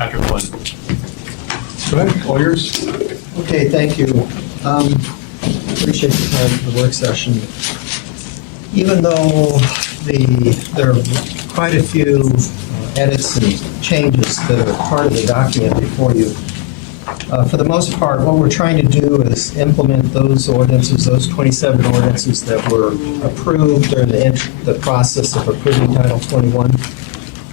Patrick Flynn. Go ahead, all yours. Okay, thank you. Appreciate the time for the work session. Even though there are quite a few edits and changes that are part of the document before you, for the most part, what we're trying to do is implement those ordinances, those 27 ordinances that were approved during the process of approving Title 21,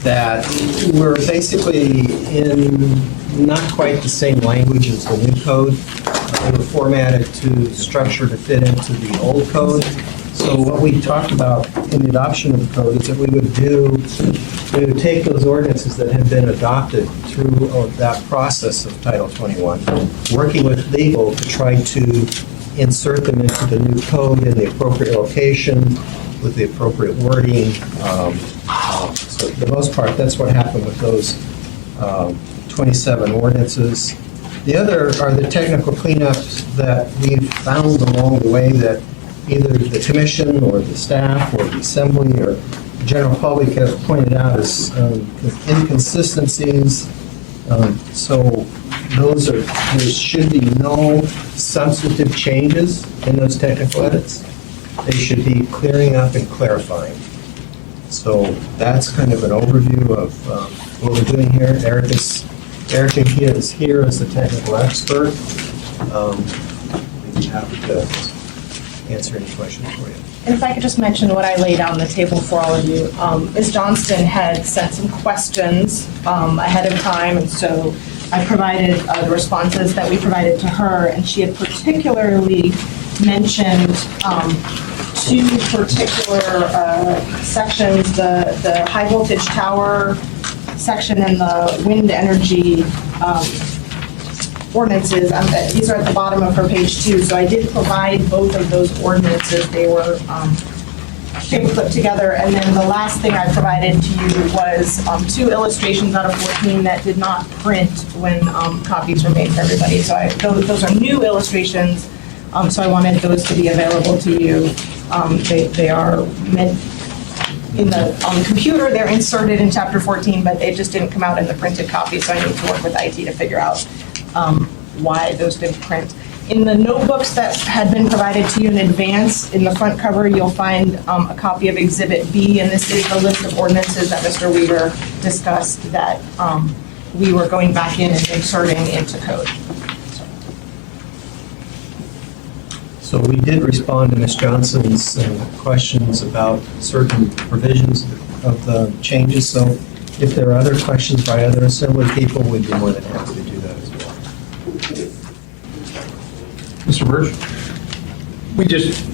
that we're basically in not quite the same language as the new code. They were formatted to structure to fit into the old code. So what we talked about in the adoption of the code is that we would take those ordinances that had been adopted through that process of Title 21, working with legal to try to insert them into the new code in the appropriate location with the appropriate wording. So for the most part, that's what happened with those 27 ordinances. The other are the technical cleanups that we've found along the way that either the commission or the staff or the assembly or the general public have pointed out as inconsistencies. So there should be no substantive changes in those technical edits. They should be clearing up and clarifying. So that's kind of an overview of what we're doing here. Eric is here as the technical expert. We'd be happy to answer any questions for you. And if I could just mention what I laid out on the table for all of you. Ms. Johnston had sent some questions ahead of time, and so I provided the responses that we provided to her, and she had particularly mentioned two particular sections, the high voltage tower section and the wind energy ordinances. These are at the bottom of her page 2, so I did provide both of those ordinances. They were put together, and then the last thing I provided to you was 2 illustrations out of 14 that did not print when copies were made for everybody. So those are new illustrations, so I wanted those to be available to you. They are meant on the computer, they're inserted in chapter 14, but they just didn't come out in the printed copy, so I need to work with IT to figure out why those didn't print. In the notebooks that had been provided to you in advance, in the front cover, you'll find a copy of Exhibit B, and this is the list of ordinances that Mr. Weaver discussed that we were going back in and inserting into code. So we did respond to Ms. Johnson's questions about certain provisions of the changes. So if there are other questions by other assembly people, we'd be more than happy to do that as well. Mr. Birch?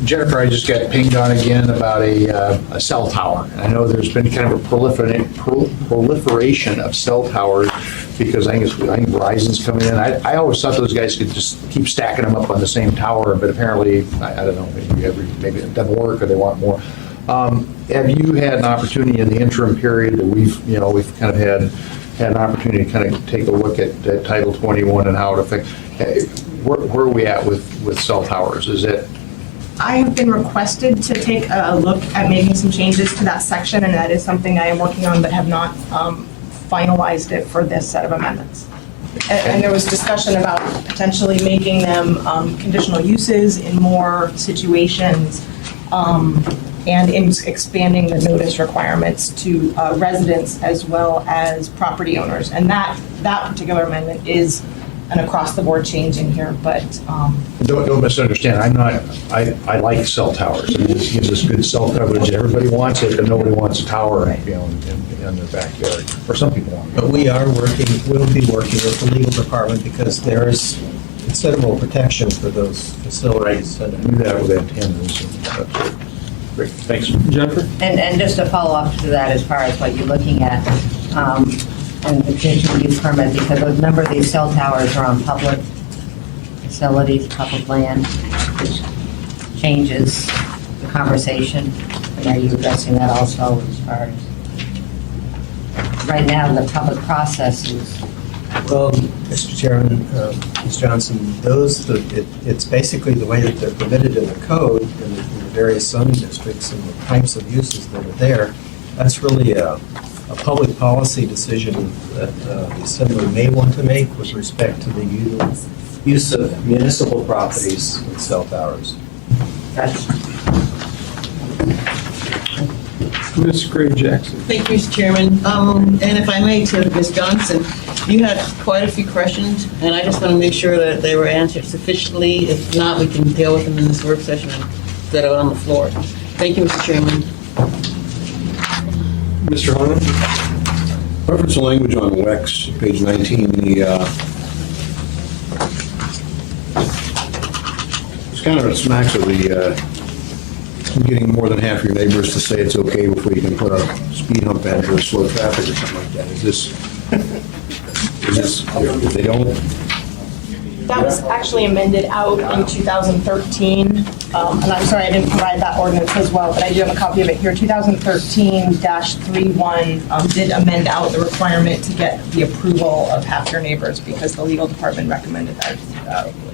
Jennifer, I just got pinged on again about a cell tower. I know there's been kind of a proliferation of cell towers because I think Verizon's coming in. I always thought those guys could just keep stacking them up on the same tower, but apparently, I don't know, maybe it doesn't work or they want more. Have you had an opportunity in the interim period that we've kind of had an opportunity to kind of take a look at Title 21 and how it affects? Where are we at with cell towers? Is it? I have been requested to take a look at making some changes to that section, and that is something I am working on, but have not finalized it for this set of amendments. And there was discussion about potentially making them conditional uses in more situations, and in expanding the notice requirements to residents as well as property owners. And that particular amendment is an across-the-board change in here, but Don't misunderstand. I like cell towers. I mean, this gives us good cell coverage. Everybody wants it, but nobody wants a tower, in their backyard. Or some people want it. But we'll be working with the legal department because there is considerable protection for those facilities. I knew that with antennas. Great, thanks. Jennifer? And just to follow up to that, as far as what you're looking at, and the conditional use permit, because a number of these cell towers are on public facilities, public land, which changes the conversation. And are you addressing that also as far as, right now, the public process is? Well, Mr. Chairman, Ms. Johnson, it's basically the way that they're permitted in the code in the various zoning districts and the types of uses that are there. that's really a public policy decision that the Assembly may want to make with respect to the use of municipal properties with cell towers. That's, Ms. Gray Jackson. Thank you, Mr. Chairman. And if I may, to Ms. Johnson, you had quite a few questions, and I just want to make sure that they were answered sufficiently. If not, we can deal with them in this work session that are on the floor. Thank you, Mr. Chairman. Mr. Honor? Reference to language on WEX, page 19, it's kind of smacks of the, getting more than half your neighbors to say it's okay before you can put a speed hump in or slow traffic or something like that. Is this, if they don't, That was actually amended out in 2013, and I'm sorry I didn't provide that ordinance as well, but I do have a copy of it here. 2013-31 did amend out the requirement to get the approval of half your neighbors because the legal department recommended that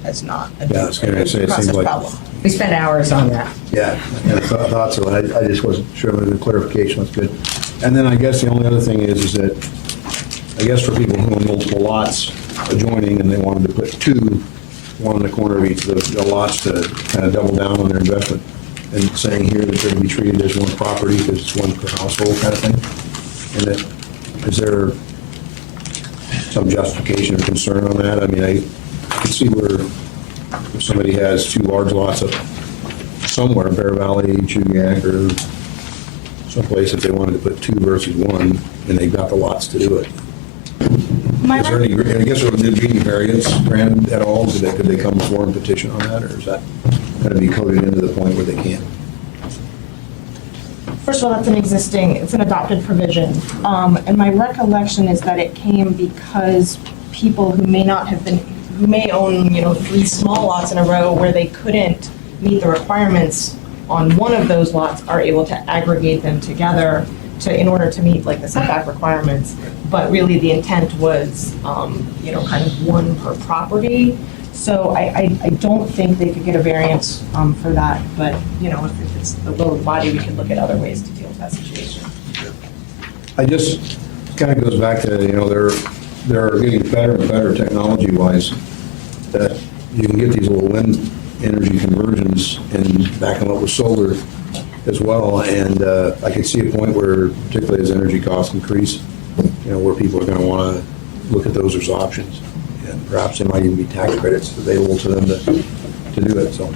as not a Yeah, I was gonna say, it seems process like- problem. we spent hours on that. yeah, I thought so. I just wasn't sure whether the clarification was good. And then I guess the only other thing is that, I guess for people who own multiple lots adjoining and they wanted to put two, one in the corner of each of the lots to kind of double down on their investment, and saying here that they're to be treated as one property because it's one per household kind of thing. And that, is there some justification or concern on that? I mean, I can see where if somebody has two large lots up somewhere, Bear Valley, Chugack, or someplace, if they wanted to put two versus one, and they've got the lots to do it. My Is there any, I guess, would there be any variance granted at all? Could they come before and petition on that, or is that going to be coded into the point where they can't? First of all, that's an existing, it's an adopted provision. And my recollection is that it came because people who may not have been, who may own, 3 small lots in a row where they couldn't meet the requirements on one of those lots are able to aggregate them together in order to meet like the setback requirements. But really the intent was, kind of one per property. So I don't think they could get a variance for that, but, if it's the will of the body, we could look at other ways to deal with that situation. I just, kind of goes back to, they're getting better and better technology-wise, that you can get these little wind energy conversions and back them up with solar as well. And I could see a point where, particularly as energy costs increase, where people are going to want to look at those as options. And perhaps there might even be tax credits available to them to do it. So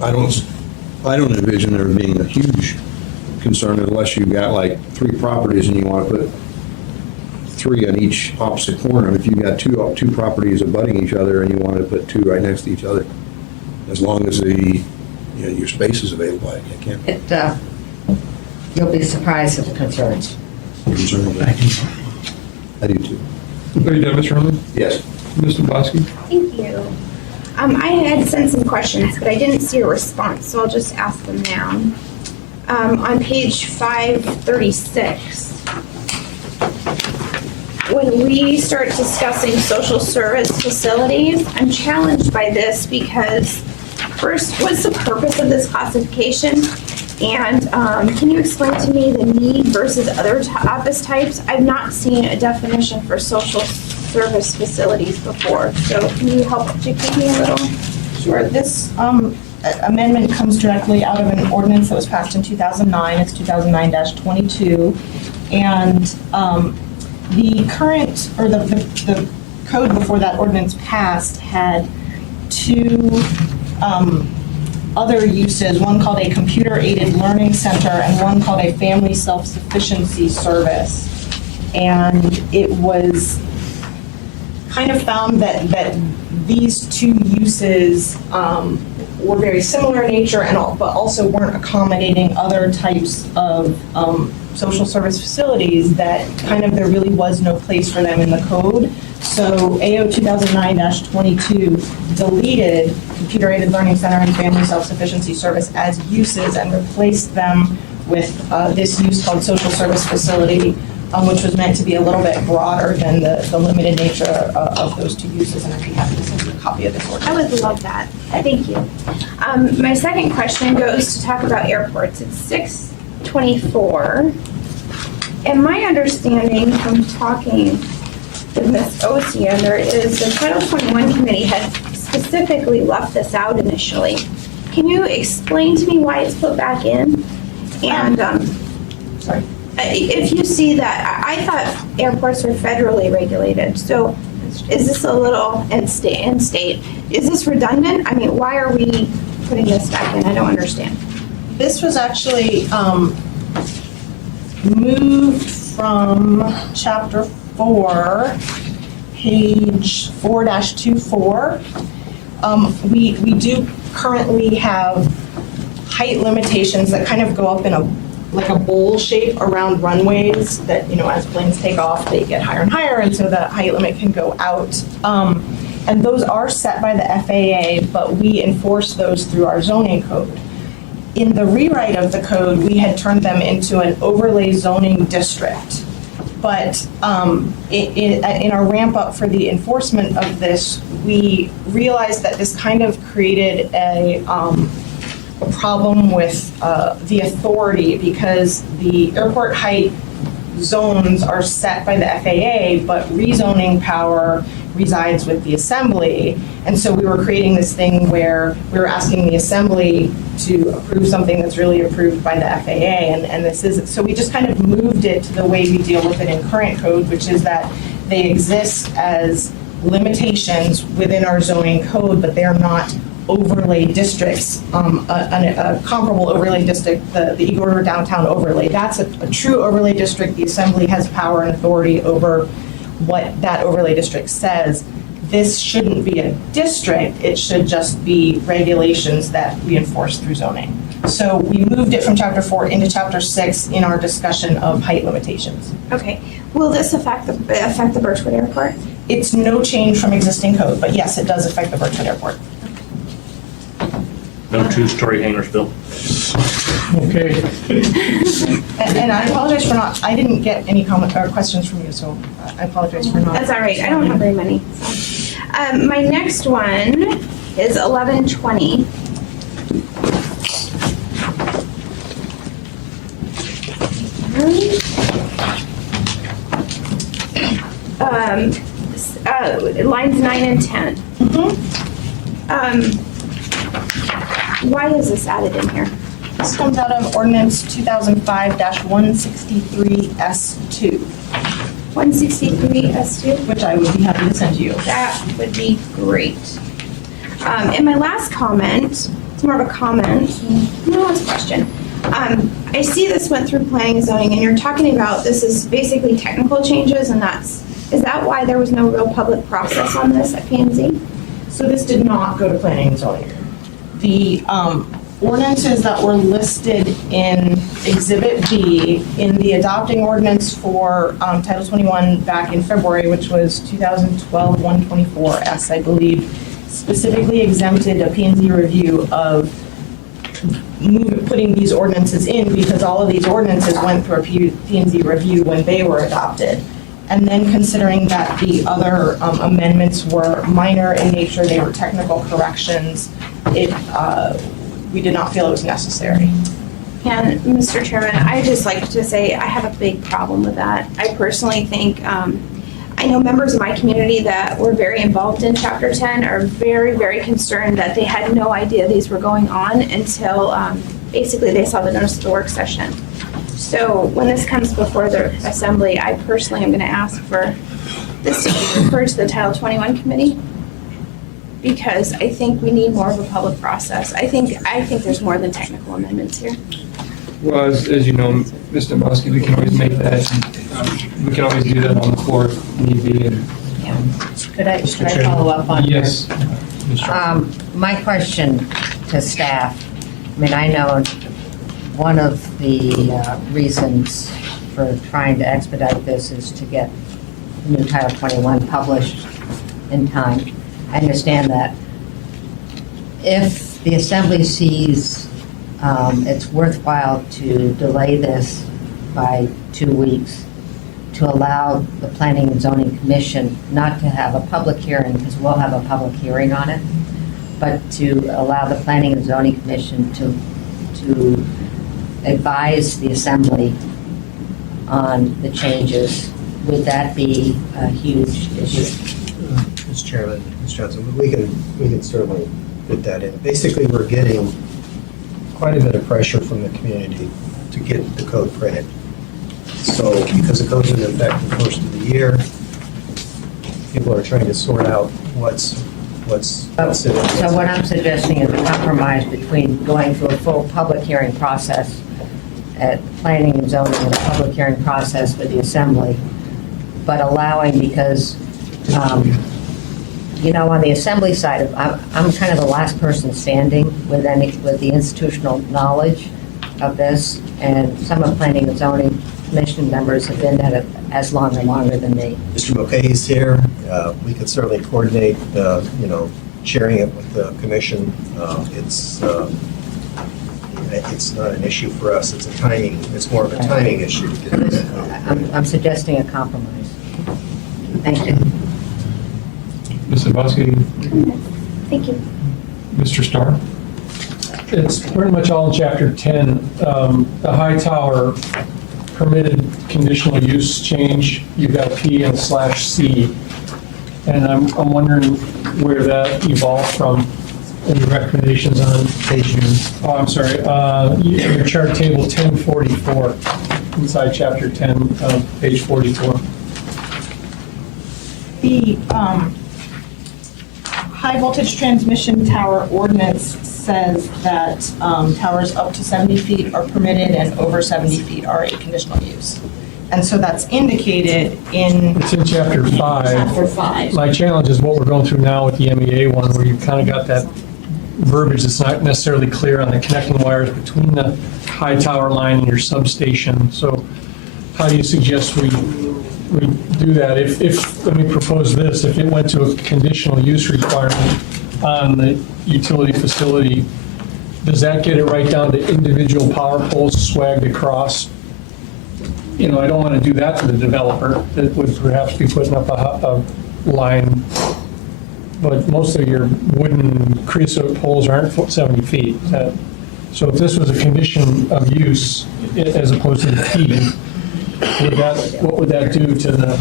I don't envision there being a huge concern unless you've got like 3 properties and you want to put 3 on each opposite corner. If you've got two properties abutting each other and you want to put 2 right next to each other, as long as your space is available, I can't be You'll be surprised at the concerns. concerned with that. I do too. Are you done, Mr. Honor? Yes. Mr. Blasky? Thank you. I had sent some questions, but I didn't see a response, so I'll just ask them now. On page 536, when we start discussing social service facilities, I'm challenged by this because, first, what's the purpose of this classification? And can you explain to me the need versus other office types? I've not seen a definition for social service facilities before, so can you help educate me a little? Sure. This amendment comes directly out of an ordinance that was passed in 2009. It's 2009-22. And the current, or the code before that ordinance passed had 2 other uses, one called a computer-aided learning center and one called a family self-sufficiency service. And it was kind of found that these 2 uses were very similar in nature but also weren't accommodating other types of social service facilities that kind of there really was no place for them in the code. So AO 2009-22 deleted computer-aided learning center and family self-sufficiency service as uses and replaced them with this use called social service facility, which was meant to be a little bit broader than the limited nature of those 2 uses. And I'd be happy to send you a copy of this I ordinance. would love that. Thank you. My second question goes to talk about airports. It's 24. And my understanding from talking with Ms. Oceander is the Title 21 committee had specifically left this out initially. Can you explain to me why it's put back in? And Sorry. if you see that, I thought airports were federally regulated, so is this a little in state? Is this redundant? I mean, why are we putting this back in? I don't understand. This was actually moved from chapter 4, page 4-24. We do currently have height limitations that kind of go up in like a bowl shape around runways that, as planes take off, they get higher and higher, and so the height limit can go out. And those are set by the FAA, but we enforce those through our zoning code. In the rewrite of the code, we had turned them into an overlay zoning district. But in our ramp up for the enforcement of this, we realized that this kind of created a problem with the authority, because the airport height zones are set by the FAA, but rezoning power resides with the assembly. And so we were creating this thing where we were asking the assembly to approve something that's really approved by the FAA, and this isn't. So we just kind of moved it to the way we deal with it in current code, which is that they exist as limitations within our zoning code, but they're not overlay districts. A comparable overlay district, the Eagle River Downtown overlay, that's a true overlay district. The assembly has power and authority over what that overlay district says. This shouldn't be a district, it should just be regulations that we enforce through zoning. So we moved it from chapter 4 into chapter 6 in our discussion of height limitations. Okay, will this affect the Birchwood Airport? It's no change from existing code, but yes, it does affect the Birchwood Airport. No two-story hangars built. Okay. And I apologize for not, I didn't get any comment or questions from you, so I apologize for not. That's all right, I don't have very many. So. My next one is 1120. Lines 9 and 10. Why is this added in here? This comes out of ordinance 2005-163S2. 163S2? Which I would be happy to send to you. That would be great. And my last comment, it's more of a comment, no, it's a question. I see this went through planning and zoning, and you're talking about this is basically technical changes, and is that why there was no real public process on this at P&Z? So this did not go to planning and zoning. The ordinances that were listed in Exhibit B in the adopting ordinance for Title 21 back in February, which was 2012-124S, I believe, specifically exempted a P&Z review of putting these ordinances in, because all of these ordinances went through a P&Z review when they were adopted. And then considering that the other amendments were minor in nature, they were technical corrections, we did not feel it was necessary. And Mr. Chairman, I just like to say I have a big problem with that. I personally think, I know members of my community that were very involved in Chapter 10 are very, very concerned that they had no idea these were going on until basically they saw the notice of the work session. So when this comes before the assembly, I personally am going to ask for this to be referred to the Title 21 committee, because I think we need more of a public process. I think there's more than technical amendments here. Well, as you know, Mr. Muskie, we can always make that, we can always do that on the floor if need be. And, Should I follow up on yes. My question to staff, I mean, I know one of the reasons for trying to expedite this is to get the new Title 21 published in time. I understand that. If the assembly sees it's worthwhile to delay this by 2 weeks, to allow the Planning and Zoning Commission not to have a public hearing, because we'll have a public hearing on it, but to allow the Planning and Zoning Commission to advise the assembly on the changes, would that be a huge issue? Mr. Chairman, Mr. Johnson, we can certainly put that in. Basically, we're getting quite a bit of pressure from the community to get the code printed. So, because the code's in effect the first of the year, people are trying to sort out what's in it. So what I'm suggesting is a compromise between going through a full public hearing process at planning and zoning and a public hearing process with the assembly, but allowing, because, on the assembly side, I'm kind of the last person standing with the institutional knowledge of this, and some of planning and zoning commission members have been at it as long or longer than me. Mr. McKay's here. We could certainly coordinate, sharing it with the commission. It's not an issue for us. It's more of a timing issue. I'm suggesting a compromise. Thank you. Mrs. Boski, Thank you. Mr. Starr? It's pretty much all in chapter 10. The high tower permitted conditional use change, you've got P and /C. And I'm wondering where that evolved from. Any recommendations on? Page Oh, I'm sorry, your chart table 1044, inside chapter 10, page 44. The high voltage transmission tower ordinance says that towers up to 70 feet are permitted and over 70 feet are a conditional use. And so that's indicated in It's in chapter 5. chapter 5. My challenge is what we're going through now with the MEA one, where you've kind of got that verbiage that's not necessarily clear on the connecting wires between the high tower line and your substation. So how do you suggest we do that? If, let me propose this, if it went to a conditional use requirement on the utility facility, does that get it right down to individual power poles swagged across? I don't want to do that to the developer that would perhaps be putting up a line, but most of your wooden creosote poles aren't 70 feet. So if this was a condition of use as opposed to the P, what would that do to the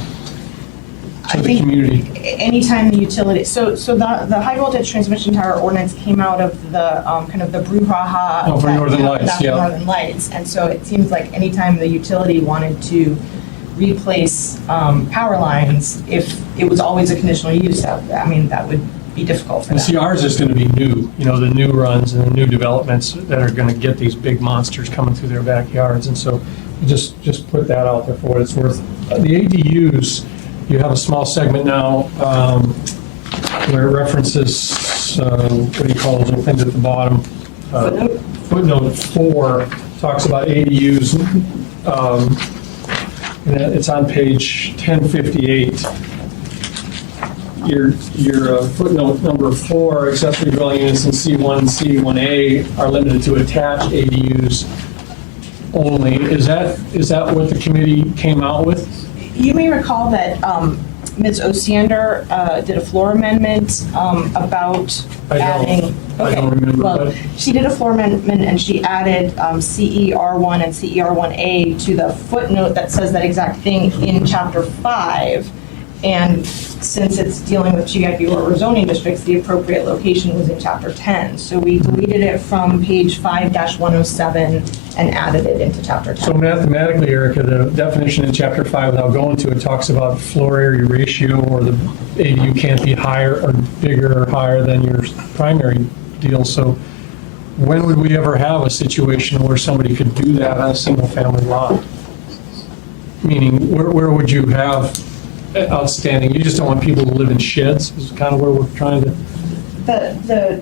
community? Anytime the utility, so the high voltage transmission tower ordinance came out of the kind of the brouhaha. Oh, for that Northern happened Lights, after yeah. Northern Lights, and so it seems like anytime the utility wanted to replace power lines, if it was always a conditional use, that would be difficult for And them. see, ours is going to be new, the new runs and the new developments that are going to get these big monsters coming through their backyards. And so just put that out there for what it's worth. The ADUs, you have a small segment now where it references, what do you call those little things at the bottom? Footnote 4 talks about ADUs. And it's on page 1058. Your footnote number 4, accessory dwelling units in C1 and C1A are limited to attached ADUs only. Is that what the committee came out with? You may recall that Ms. Osiander did a floor amendment about adding. I don't remember, Well, but- she did a floor amendment and she added CER1 and CER1A to the footnote that says that exact thing in chapter 5. And since it's dealing with GIB or zoning districts, the appropriate location was in chapter 10. So we deleted it from page 5-107 and added it into chapter 10. So mathematically, Erica, the definition in chapter 5, without going to it, talks about floor area ratio, or the ADU can't be higher or bigger or higher than your primary deal. So when would we ever have a situation where somebody could do that on a single-family lot? Meaning, where would you have outstanding? You just don't want people to live in sheds, is kind of where we're trying to... The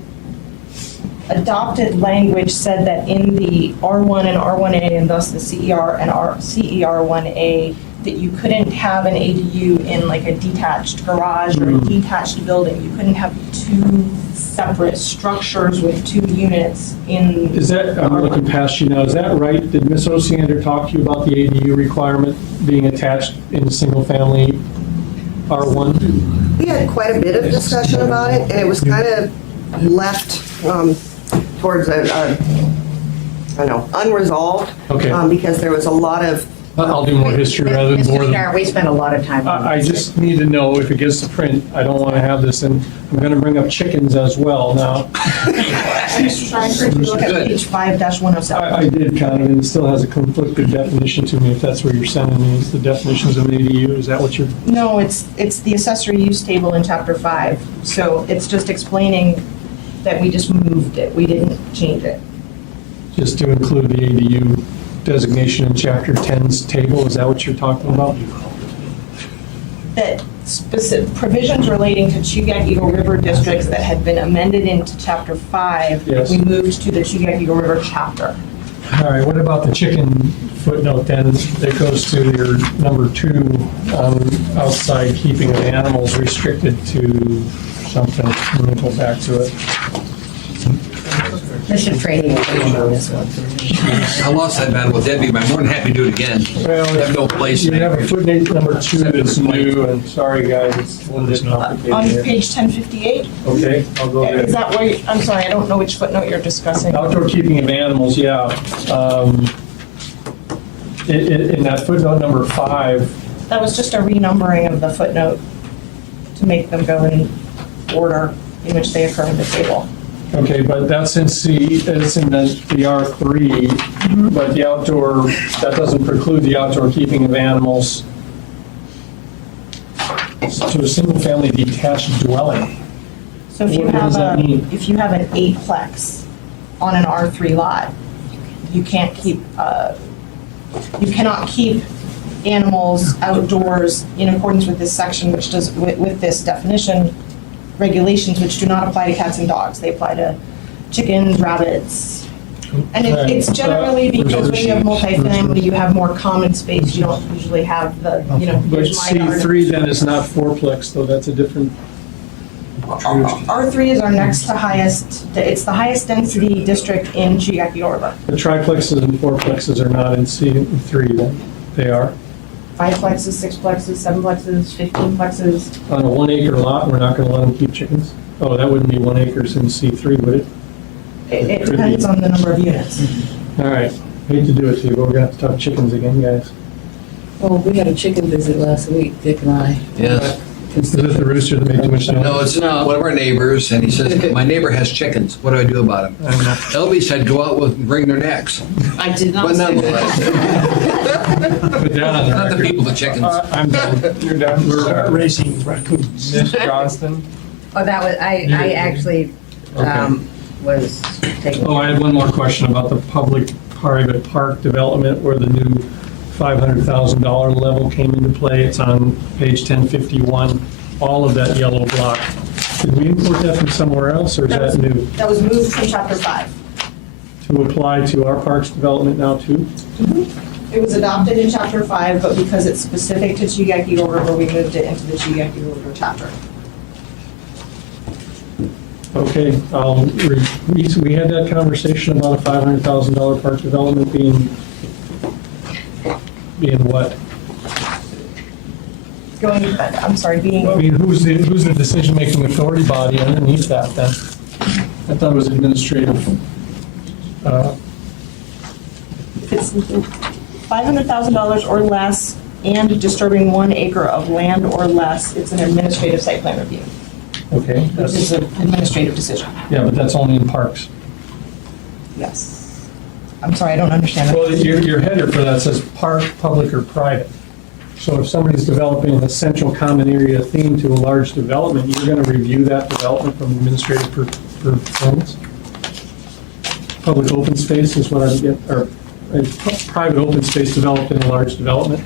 adopted language said that in the R1 and R1A, and thus the CER and CER1A, that you couldn't have an ADU in like a detached garage or a detached building. You couldn't have two separate structures with two units in. Is that, I'm looking past you now, is that right? Did Ms. Osiander talk to you about the ADU requirement being attached in single-family R1? We had quite a bit of discussion about it, and it was kind of left towards I know, unresolved. Okay. Because there was a lot of, I'll do more history rather than Mr. bore them. Chair, we spent a lot of time on I this. just need to know if it gets to print, I don't want to have this, and I'm going to bring up chickens as well now. Mr. Schreiber, if you look at page 5-107. I did kind of, and it still has a conflicted definition to me, if that's where you're sending me, is the definitions of an ADU, is that what you're? No, it's the accessory use table in chapter 5. So it's just explaining that we just moved it. We didn't change it. Just to include the ADU designation in chapter 10's table, is that what you're talking about? That specific provisions relating to Chugach Eagle River districts that had been amended into chapter 5, Yes. we moved to the Chugach Eagle River chapter. All right, what about the chicken footnote then, that goes to your number 2, outside keeping of animals restricted to something, let me go back to it. Mr. Training on this one. I lost that battle with Debbie, but I'm more than happy to do it again. Well, I have no place. You have a footnote number 2 that's new, and sorry guys, it's a little bit On complicated here. page 1058, Okay, I'll go is there. that where, I'm sorry, I don't know which footnote you're discussing. Outdoor keeping of animals, yeah. In that footnote number 5, That was just a renumbering of the footnote to make them go in order in which they occur in the table. okay, but that's in it's in the R3, but the outdoor, that doesn't preclude the outdoor keeping of animals to a single-family detached dwelling. So if you What does have that mean? if you have an 8-plex on an R3 lot, you can't keep, you cannot keep animals outdoors in accordance with this section, which does, with this definition, regulations which do not apply to cats and dogs. They apply to chickens, rabbits. And it's generally because when you have multifamily, you have more common space. You don't usually have the, you know, But here's my yard. C3 then is not fourplex, though, that's a different, R3 is our next to highest, it's the highest density district in Chugach Eagle River. the triplexes and fourplexes are not in C3 then, they are. 5 plexes, 6 plexes, 7 plexes, 15 plexes. On a 1 acre lot, we're not going to let them keep chickens? Oh, that wouldn't be 1 acres in C3, would it? It depends on the number of units. All right, hate to do it to you, but we're going to have to talk chickens again, guys. Well, we had a chicken visit last week, Dick and I. Yes. Is it the rooster that made too much noise? No, it's one of our neighbors, and he says, my neighbor has chickens. What do I do about them? I don't know. Elby said, go out with and bring their necks. I did not But say nonetheless, that. Put that on the not the record. people, the chickens. I'm done. You're done. We're racing raccoons. Ms. Johnston? Oh, that was, I actually was taking. Oh, I had one more question about the public-private park development where the new $500,000 level came into play. It's on page 1051, all of that yellow block. Did we import that from somewhere else, or is that new? That was moved from chapter 5. To apply to our parks development now too? It was adopted in chapter 5, but because it's specific to Chugach Eagle River, we moved it into the Chugach Eagle River chapter. Okay, we had that conversation about a $500,000 park development being what? I'm sorry, being. I mean, who's the decision-making authority body underneath that then? I thought it was administrative. It's $500,000 or less and disturbing 1 acre of land or less, it's an administrative site plan review, Okay, which is an administrative decision. yeah, but that's only in parks. Yes. I'm sorry, I don't understand that. Well, your header for that says park, public, or private. So if somebody's developing an essential common area theme to a large development, you're going to review that development from administrative performance? Public open space is what I get, or a private open space developed in a large development?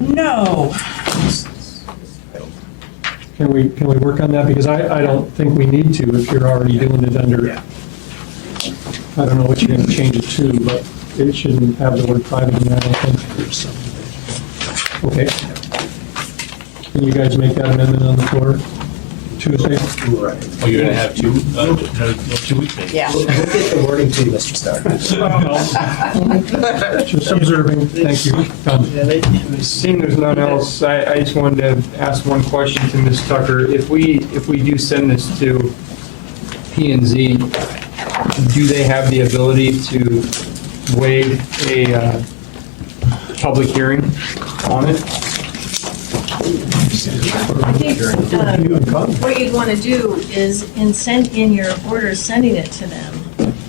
No. Can we work on that? Because I don't think we need to if you're already doing it under, I don't know what you're going to change it to, but it shouldn't have the word private in there, I don't think. Okay. Can you guys make that amendment on the floor Tuesday? Oh, you're gonna have two weeks maybe? Yeah. We'll get the wording to you, Mr. Starr. Just observing, thank you. Done. Seeing there's none else, I just wanted to ask one question to Ms. Tucker. If we do send this to P and Z, do they have the ability to waive a public hearing on it? I think what you'd want to do is in your order sending it to them,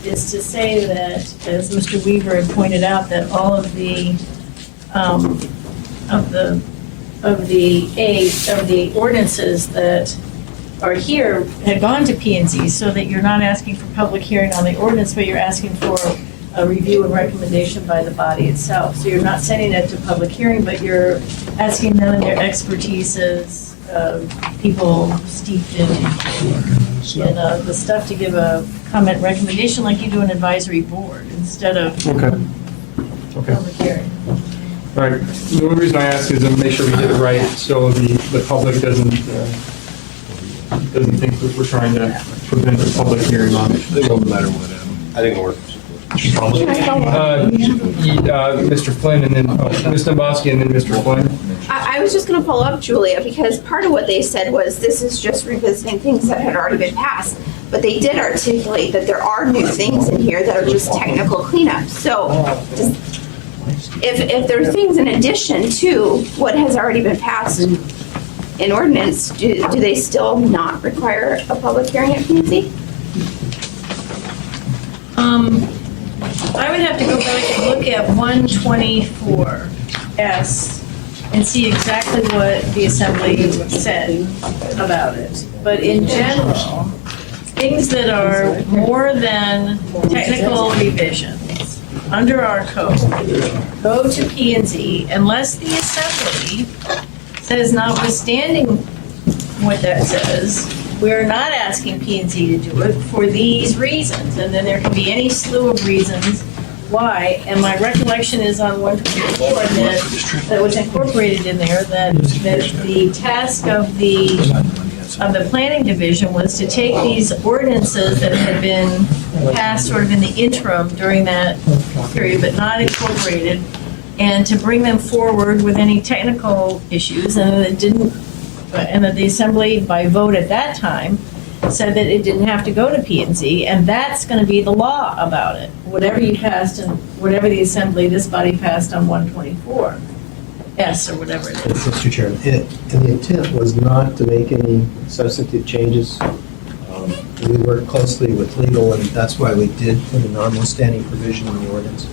is to say that, as Mr. Weaver had pointed out, that all of the ordinances that are here had gone to P and Z, so that you're not asking for public hearing on the ordinance, but you're asking for a review and recommendation by the body itself. So you're not sending it to public hearing, but you're asking them and their expertise as people steeped in the stuff to give a comment recommendation like you do an advisory board instead of Okay. public hearing. All right. The only reason I ask is to make sure we get it right, so the public doesn't think that we're trying to prevent a public hearing on it. It don't matter what, I think it works. Mr. Flynn and then, Ms. Dombrowski and then Mr. Flynn. I was just going to follow up, Julia, because part of what they said was this is just revisiting things that had already been passed. But they did articulate that there are new things in here that are just technical cleanup. So if there are things in addition to what has already been passed in ordinance, do they still not require a public hearing at P&Z? I would have to go back and look at 124S and see exactly what the assembly said about it. But in general, things that are more than technical revisions under our code go to P and Z unless the assembly says, notwithstanding what that says, we're not asking P and Z to do it for these reasons. And then there can be any slew of reasons why. And my recollection is on 124 that was incorporated in there that the task of the planning division was to take these ordinances that had been passed sort of in the interim during that period, but not incorporated, and to bring them forward with any technical issues, and it didn't, and that the assembly, by vote at that time, said that it didn't have to go to P and Z, and that's going to be the law about it. Whatever you passed and whatever the assembly, this body passed on 124. Yes, or whatever it is. Mr. Chairman, and the intent was not to make any substantive changes. We worked closely with legal, and that's why we did put a notwithstanding provision in the ordinance.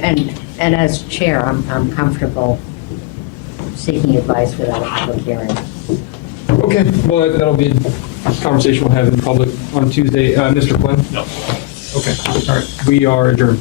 And as chair, I'm comfortable seeking advice without a public hearing. Okay, well, that'll be a conversation we'll have in public on Tuesday. Mr. Flynn? No. Okay, all right, we are adjourned.